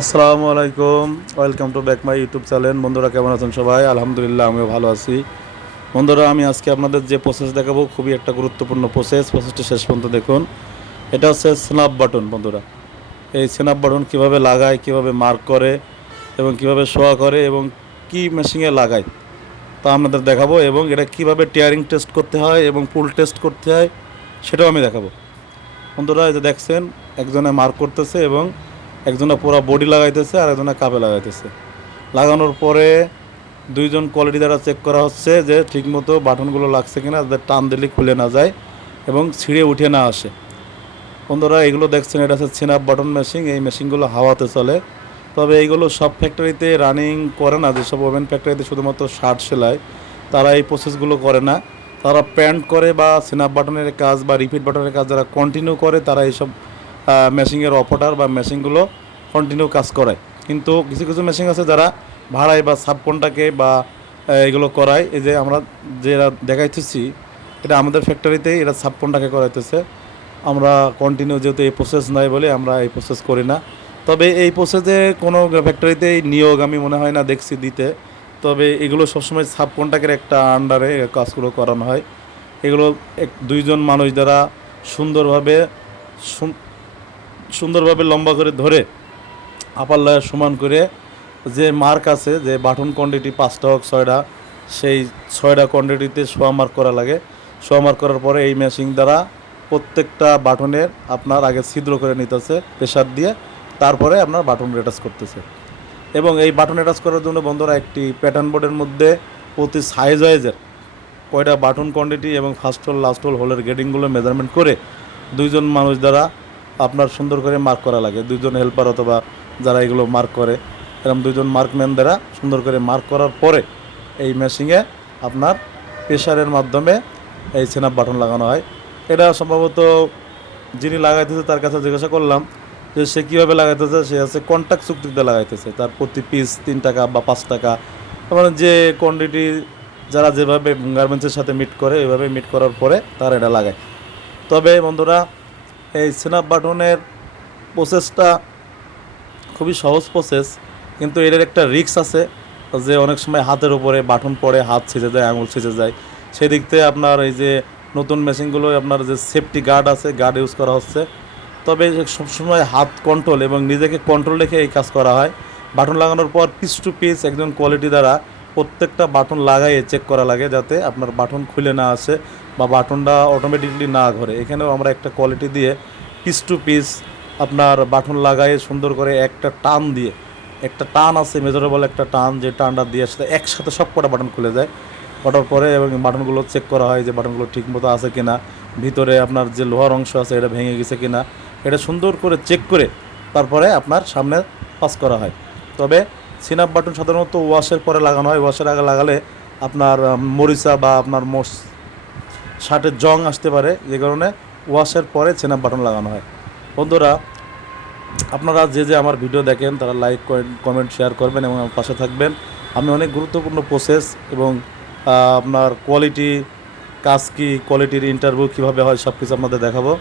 আসসালামু আলাইকুম, welcome to back my YouTube channel. বন্ধুরা কেমন আছেন সবাই? আলহামদুলিল্লাহ আমিও ভালো আছি। বন্ধুরা আমি আজকে আপনাদের যে প্রসেস দেখাবো খুবই একটা গুরুত্বপূর্ণ প্রসেসটি শেষ পর্যন্ত দেখুন। এটা হচ্ছে স্ন্যাপ বাটন। বন্ধুরা এই স্ন্যাপ বাটন কীভাবে লাগায়, কীভাবে মার্ক করে এবং কীভাবে শোয়া করে এবং কি মেশিনে লাগায় তা আপনাদের দেখাবো, এবং এটা কীভাবে টিয়ারিং টেস্ট করতে হয় এবং পুল টেস্ট করতে হয় সেটাও আমি দেখাবো। বন্ধুরা এই যে দেখছেন, একজনে মার্ক করতেছে এবং একজনে পুরো বডি লাগাইতেছে আর একজনে কাপে লাগাইতেছে। লাগানোর পরে দুইজন কোয়ালিটি দ্বারা চেক করা হচ্ছে যে ঠিকমতো বাটনগুলো লাগছে কিনা, যাতে টান দিলে খুলে না যায় এবং ছিঁড়ে উঠে না আসে। বন্ধুরা এগুলো দেখছেন, এটা হচ্ছে সিনাপ বাটন মেশিন। এই মেশিনগুলো হাওয়াতে চলে, তবে এইগুলো সব ফ্যাক্টরিতে রানিং করে না। যেসব ওভেন ফ্যাক্টরিতে শুধুমাত্র শার্ট সেলাই, তারা এই প্রসেসগুলো করে না। তারা প্যান্ট করে বা সিনাপ বাটনের কাজ বা রিপিট বাটনের কাজ যারা কন্টিনিউ করে, তারা এইসব মেশিনের অপারেটর বা মেশিনগুলো কন্টিনিউ কাজ করায়। কিন্তু কিছু কিছু মেশিন আছে যারা ভাড়ায় বা সাবকন্টাকে বা এগুলো করায়। এই যে আমরা যেটা দেখাইতেছি, এটা আমাদের ফ্যাক্টরিতেই এটা সাবকন্টাকে করাইতেছে। আমরা কন্টিনিউ যেহেতু এই প্রসেস নাই বলে আমরা এই প্রসেস করি না। তবে এই প্রসেসে কোনো ফ্যাক্টরিতেই নিয়োগ আমি মনে হয় না দেখছি দিতে। তবে এগুলো সবসময় সাবকন্ট্রাক্টের একটা আন্ডারে কাজগুলো করানো হয়। এগুলো দুইজন মানুষ দ্বারা সুন্দরভাবে সুন্দরভাবে লম্বা করে ধরে আপার লেয়ার সমান করে যে মার্ক আছে, যে বাটন কোয়ান্টিটি 5টা হোক 6টা, সেই 6টা কোয়ান্টিটিতে শোয়া মার্ক করা লাগে। শোয়া মার্ক করার পরে এই মেশিন দ্বারা প্রত্যেকটা বাটনের আপনার আগে ছিদ্র করে নিতেছে প্রেশার দিয়ে, তারপরে আপনার বাটন অ্যাটাচ করতেছে। এবং এই বাটন অ্যাটাচ করার জন্য বন্ধুরা একটি প্যাটার্ন বোর্ডের মধ্যে প্রতি সাইজ ওয়াইজের কয়টা বাটন কোয়ান্টিটি এবং ফার্স্ট হোল লাস্ট হোলের গ্রেডিংগুলো মেজারমেন্ট করে দুইজন মানুষ দ্বারা আপনার সুন্দর করে মার্ক করা লাগে। দুইজন হেল্পার অথবা যারা এগুলো মার্ক করে, এরকম দুইজন মার্কম্যান দ্বারা সুন্দর করে মার্ক করার পরে এই মেশিনে আপনার প্রেশারের মাধ্যমে এই স্ন্যাপ বাটন লাগানো হয়। এটা সম্ভবত যিনি লাগাইতেছে তার কাছে জিজ্ঞাসা করলাম যে সে কীভাবে লাগাইতেছে। সে আছে কন্ট্যাক্ট চুক্তিতে লাগাইতেছে, তার প্রতি পিস 3 টাকা বা 5 টাকা, মানে যে কোয়ান্টিটি যারা যেভাবে গার্মেন্টসের সাথে মিট করে ওইভাবে মিট করার পরে তারা এটা লাগায়। তবে বন্ধুরা এই স্ন্যাপ বাটনের প্রসেসটা খুবই সহজ প্রসেস, কিন্তু এটার একটা রিস্ক আছে যে অনেক সময় হাতের উপরে বাটন পড়ে, হাত ছিঁচে যায়, আঙুল ছিঁচে যায়। সেদিক থেকে আপনার এই যে নতুন মেশিনগুলো আপনার যে সেফটি গার্ড আছে, গার্ড ইউজ করা হচ্ছে। তবে সবসময় হাত কন্ট্রোল এবং নিজেকে কন্ট্রোল রেখে এই কাজ করা হয়। বাটন লাগানোর পর পিস টু পিস একজন কোয়ালিটি দ্বারা প্রত্যেকটা বাটন লাগাইয়ে চেক করা লাগে, যাতে আপনার বাটন খুলে না আসে বা বাটনটা অটোমেটিকলি না ঘোরে। এখানেও আমরা একটা কোয়ালিটি দিয়ে পিস টু পিস আপনার বাটন লাগাইয়ে সুন্দর করে একটা টান দিয়ে, একটা টান আছে মেজারেবল একটা টান, যে টানটা দিয়ে সাথে একসাথে সব কটা বাটন খুলে যায়। করার পরে এবং বাটনগুলো চেক করা হয় যে বাটনগুলো ঠিকমতো আছে কিনা, ভিতরে আপনার যে লোহার অংশ আছে এটা ভেঙে গেছে কিনা, এটা সুন্দর করে চেক করে তারপরে আপনার সামনে পাস করা হয়। তবে সিনাপ বাটন সাধারণত ওয়াশের পরে লাগানো হয়। ওয়াশের আগে লাগালে আপনার মরিচা বা আপনার শার্টের জং আসতে পারে, যে কারণে ওয়াশের পরে সিনাপ বাটন লাগানো হয়। বন্ধুরা আপনারা যে যে আমার ভিডিও দেখেন তারা লাইক কমেন্ট শেয়ার করবেন এবং আমার পাশে থাকবেন। আমি অনেক গুরুত্বপূর্ণ প্রসেস এবং আপনার কোয়ালিটি কাজ কী, কোয়ালিটির ইন্টারভিউ কীভাবে হয় সব কিছু আপনাদের দেখাবো।